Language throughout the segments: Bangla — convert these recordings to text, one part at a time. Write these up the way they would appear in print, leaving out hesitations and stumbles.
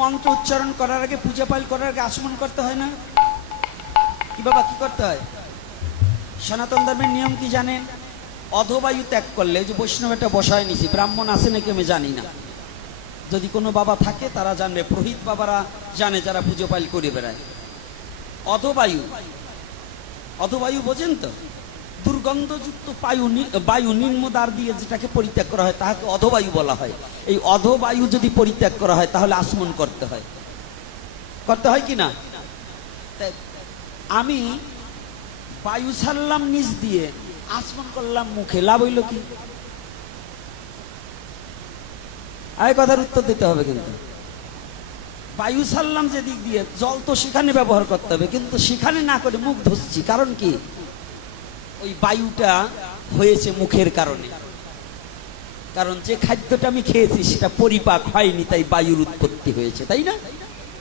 মন্ত্র উচ্চারণ করার আগে, পূজা পাল করার আগে আচমন করতে হয় না? কি বাবা, কি করতে হয়? সনাতন ধর্মের নিয়ম কি জানেন? অধবায়ু ত্যাগ করলে, যে বৈষ্ণব একটা বসায় নিছি, ব্রাহ্মণ আছে নাকি আমি জানি না, যদি কোনো বাবা থাকে তারা জানবে, পুরোহিত বাবারা জানে যারা পুজো পাল করে বেড়ায়। অধবায়ু, অধবায়ু বোঝেন তো? দুর্গন্ধযুক্ত বায়ু নিম্নদ্বার দিয়ে যেটাকে পরিত্যাগ করা হয় তাহাকে অধবায়ু বলা হয়। এই অধবায়ু যদি পরিত্যাগ করা হয় তাহলে আচমন করতে হয়। করতে হয় কি না? আমি বায়ু ছাড়লাম নিচ দিয়ে, আচমন করলাম মুখে, লাভ হইল কি? আর কথার উত্তর দিতে হবে। কিন্তু বায়ু ছাড়লাম যে দিক দিয়ে, জল তো সেখানে ব্যবহার করতে হবে, কিন্তু সেখানে না করে মুখ ধুচ্ছি। কারণ কি? ওই বায়ুটা হয়েছে মুখের কারণে। কারণ যে খাদ্যটা আমি খেয়েছি সেটা পরিপাক হয়নি, তাই বায়ুর উৎপত্তি হয়েছে, তাই না?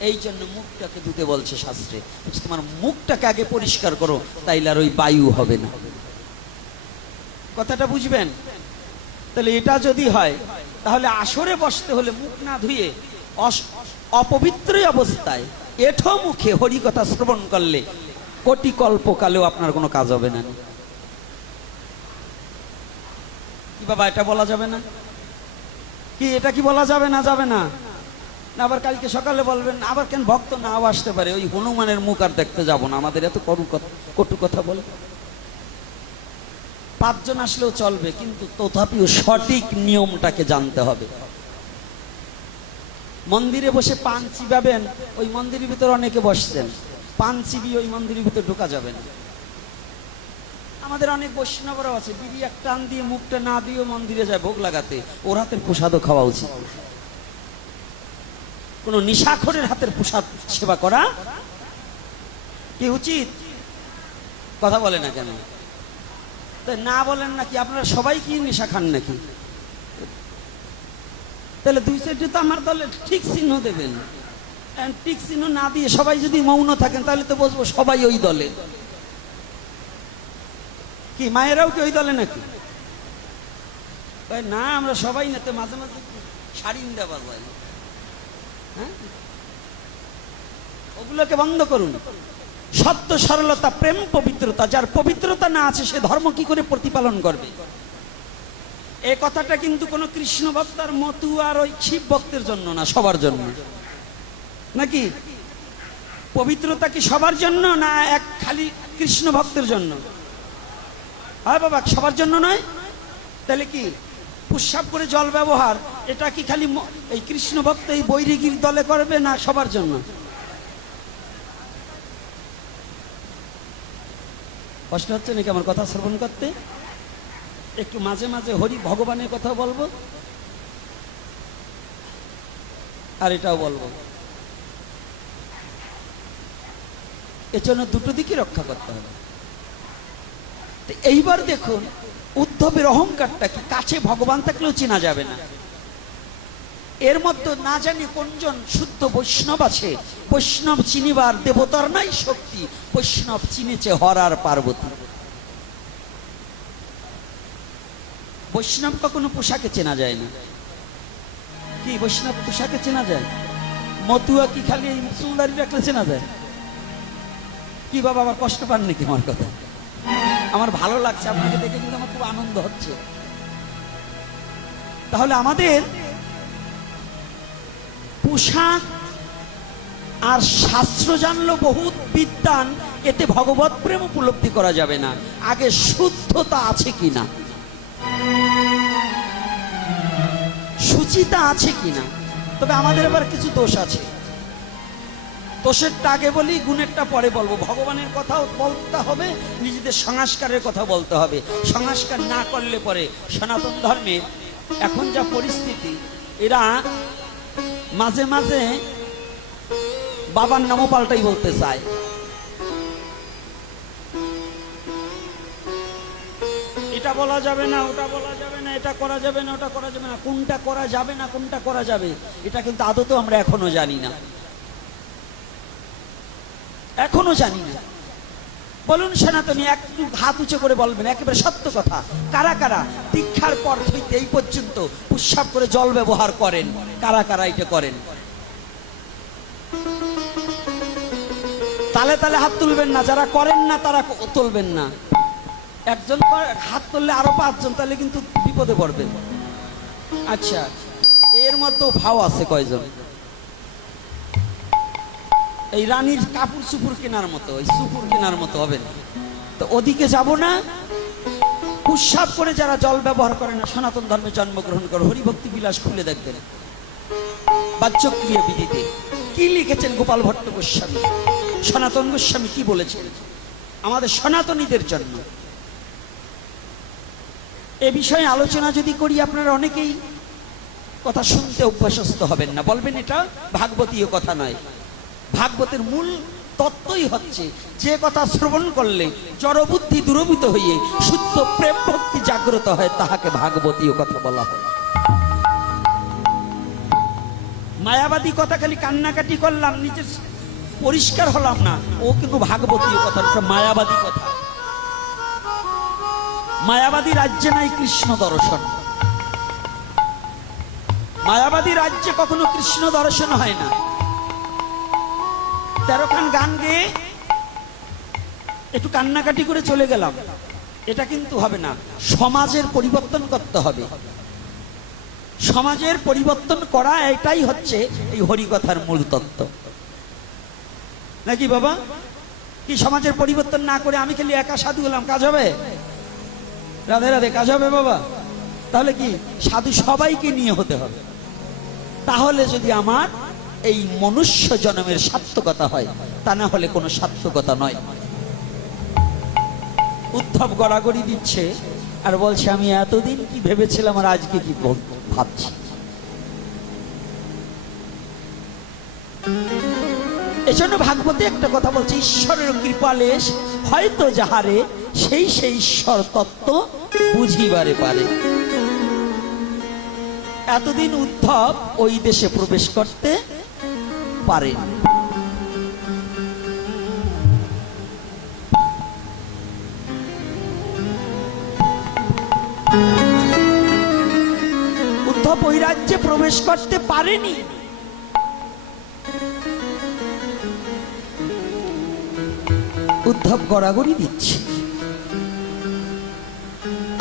এই জন্য মুখটাকে ধুতে বলছে শাস্ত্রে। তোমার মুখটাকে আগে পরিষ্কার করো, তাইলে আর ওই বায়ু হবে না। কথাটা বুঝবেন? তাহলে এটা যদি হয়, তাহলে আসরে বসতে হলে মুখ না ধুয়ে অপবিত্র অবস্থায় এঠো মুখে হরিকথা শ্রবণ করলে কোটি কল্পকালেও আপনার কোনো কাজ হবে না। কি বাবা, এটা বলা যাবে না কি? এটা কি বলা যাবে না? যাবে না? আবার কালকে সকালে বলবেন আবার কেন ভক্ত নাও আসতে পারে, ওই হনুমানের মুখ আর দেখতে যাব না, আমাদের এত কটু কথা বলে। 5 জন আসলেও চলবে, কিন্তু তথাপিও সঠিক নিয়মটাকে জানতে হবে। মন্দিরে বসে পান চিবাবেন, ওই মন্দিরের ভিতরে অনেকে বসছেন, পান চিবিয়ে ওই মন্দিরের ভিতরে ঢোকা যাবে না। আমাদের অনেক বৈষ্ণবরা আছে, বিড়ি এক টান দিয়ে মুখটা না দিয়ে মন্দিরে যায় ভোগ লাগাতে, ওর হাতের প্রসাদও খাওয়া উচিত। কোন নিশাখরের হাতের প্রসাদ সেবা করা কি উচিত? কথা বলে না কেন? তাই না বলেন নাকি? আপনারা সবাই কি নেশা খান নাকি? তাহলে 2 সাইডে তো আমার দলে ঠিক চিহ্ন দেবেন। ঠিক চিহ্ন না দিয়ে সবাই যদি মৌন থাকেন, তাহলে তো বুঝবো সবাই ওই দলে। কি মায়েরাও কি ওই দলে নাকি? না, আমরা সবাই না। তো মাঝে মাঝে সারিন্দা বাজায়, হ্যাঁ, ওগুলোকে বন্ধ করুন। সত্য, সরলতা, প্রেম, পবিত্রতা, যার পবিত্রতা না আছে সে ধর্ম কি করে প্রতিপালন করবে? এই কথাটা কিন্তু কোনো কৃষ্ণ ভক্তার মতু আর ওই শিব ভক্তের জন্য না, সবার জন্য। নাকি পবিত্রতা কি সবার জন্য না এক খালি কৃষ্ণ ভক্তের জন্য? হ্যাঁ বাবা, সবার জন্য নয়। তাহলে কি প্রস্রাব করে জল ব্যবহার, এটা কি খালি এই কৃষ্ণ ভক্ত এই বৈরিগীর দলে করবে না সবার জন্য? কষ্ট হচ্ছে নাকি আমার কথা শ্রবণ করতে? একটু মাঝে মাঝে হরি ভগবানের কথা বলবো, আর এটাও বলবো। এর জন্য দুটো দিকই রক্ষা করতে হবে। এইবার দেখুন উদ্ধবের অহংকারটা কি, কাছে ভগবান থাকলেও চেনা যাবে না। এর মধ্যে না জানি কোনজন শুদ্ধ বৈষ্ণব আছে, বৈষ্ণব চিনিবার দেবতার নাই শক্তি, বৈষ্ণব চিনেছে হর আর পার্বতী। বৈষ্ণব কখনো পোশাকে চেনা যায় না। কি বৈষ্ণব পোশাকে চেনা যায়? মতুয়া কি খালি চুলদারি রাখলে চেনা যায়? কি বাবা, আবার কষ্ট পান নাকি আমার কথা? আমার ভালো লাগছে আপনাকে দেখে, কিন্তু আমার খুব আনন্দ হচ্ছে। তাহলে আমাদের পোশাক আর শাস্ত্র জানলো বহুত বিদ্যান, এতে ভগবত প্রেম উপলব্ধি করা যাবে না। আগে শুদ্ধতা আছে কিনা, সুচিতা আছে কিনা। তবে আমাদের আবার কিছু দোষ আছে, দোষেরটা আগে বলি, গুণেরটা পরে বলবো। ভগবানের কথাও বলতে হবে, নিজেদের সংস্কারের কথা বলতে হবে। সংস্কার না করলে পরে সনাতন ধর্মের এখন যা পরিস্থিতি, এরা মাঝে মাঝে বাবার নামও পাল্টাই বলতে চায়। এটা বলা যাবে না, ওটা বলা যাবে না, এটা করা যাবে না, ওটা করা যাবে না। কোনটা করা যাবে না, কোনটা করা যাবে, এটা কিন্তু আদতেও আমরা এখনো জানি না, এখনো জানি না। বলুন সনাতনী, একটু হাত উঁচু করে বলবেন একেবারে সত্য কথা, কারা কারা দীক্ষার পর হইতে এই পর্যন্ত প্রস্রাব করে জল ব্যবহার করেন? কারা কারা এটা করেন? তালে তালে হাত তুলবেন না, যারা করেন না তারা তুলবেন না। একজন হাত তুললে আরো 5 জন, তাহলে কিন্তু বিপদে পড়বেন। আচ্ছা, এর মধ্যেও ভাও আছে কয়জন? এই রানীর কাপড় চুপুর কেনার মতো, ওই চুপুর কেনার মতো হবে না। তো ওদিকে যাব না। উৎসাব করে যারা জল ব্যবহার করে না, সনাতন ধর্মে জন্মগ্রহণ করে, হরিভক্তি বিলাস খুলে দেখবেন বাহ্যক্রিয়া বিধিতে কি লিখেছেন গোপাল ভট্ট গোস্বামী, সনাতন গোস্বামী কি বলেছেন আমাদের সনাতনীদের জন্য। এ বিষয়ে আলোচনা যদি করি, আপনারা অনেকেই কথা শুনতে অভ্যস্ত হবেন না, বলবেন এটা ভাগবতীয় কথা নয়। ভাগবতের মূল তত্ত্বই হচ্ছে যে কথা শ্রবণ করলে জড়বুদ্ধি দূরভূত হইয়ে শুদ্ধ প্রেম ভক্তি জাগ্রত হয়, তাহাকে ভাগবতীয় কথা বলা হয়। মায়াবাদী কথা খালি কান্নাকাটি করলাম, নিজের পরিষ্কার হলাম না, ও কিন্তু ভাগবতীয় কথা, মায়াবাদী কথা। মায়াবাদী রাজ্যে নাই কৃষ্ণ দর্শন। মায়াবাদী রাজ্যে কখনো কৃষ্ণ দর্শন হয় না। 13 খান গান গেয়ে একটু কান্নাকাটি করে চলে গেলাম, এটা কিন্তু হবে না। সমাজের পরিবর্তন করতে হবে। সমাজের পরিবর্তন করা, এটাই হচ্ছে এই হরিকথার মূল তত্ত্ব, নাকি বাবা? কি সমাজের পরিবর্তন না করে আমি খালি একা সাধু হলাম, কাজ হবে? রাধে রাধে, কাজ হবে বাবা? তাহলে কি সাধু সবাইকে নিয়ে হতে হবে। তাহলে যদি আমার এই মনুষ্য জন্মের সার্থকতা হয়, তা না হলে কোনো সার্থকতা নয়। উদ্ধব গড়াগড়ি দিচ্ছে আর বলছে, আমি এতদিন কি ভেবেছিলাম আর আজকে কি ভাবছি। এজন্য ভাগবতে একটা কথা বলছে, ঈশ্বরের কৃপালেশ হয়তো যাহারে, সেই সেই ঈশ্বর তত্ত্ব বুঝিবারে পারে। এতদিন উদ্ধব ওই দেশে প্রবেশ করতে পারে। উদ্ধব ওই রাজ্যে প্রবেশ করতে পারেনি। উদ্ধব গড়াগড়ি দিচ্ছে।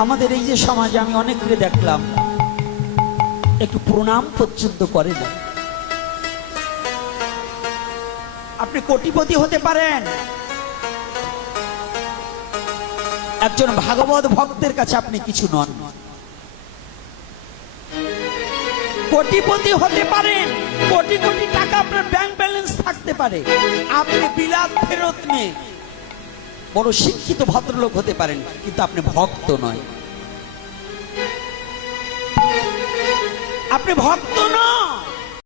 আমাদের এই যে সমাজে আমি অনেককে দেখলাম একটু প্রণাম পর্যন্ত করে না। আপনি কোটিপতি হতে পারেন, একজন ভাগবত ভক্তের কাছে আপনি কিছু নন। কোটিপতি হতে পারেন, কোটি কোটি টাকা আপনার ব্যাংক ব্যালেন্স থাকতে পারে, আপনি বিলাত ফেরত নিয়ে বড় শিক্ষিত ভদ্রলোক হতে পারেন, কিন্তু আপনি ভক্ত নয়। আপনি ভক্ত নয়।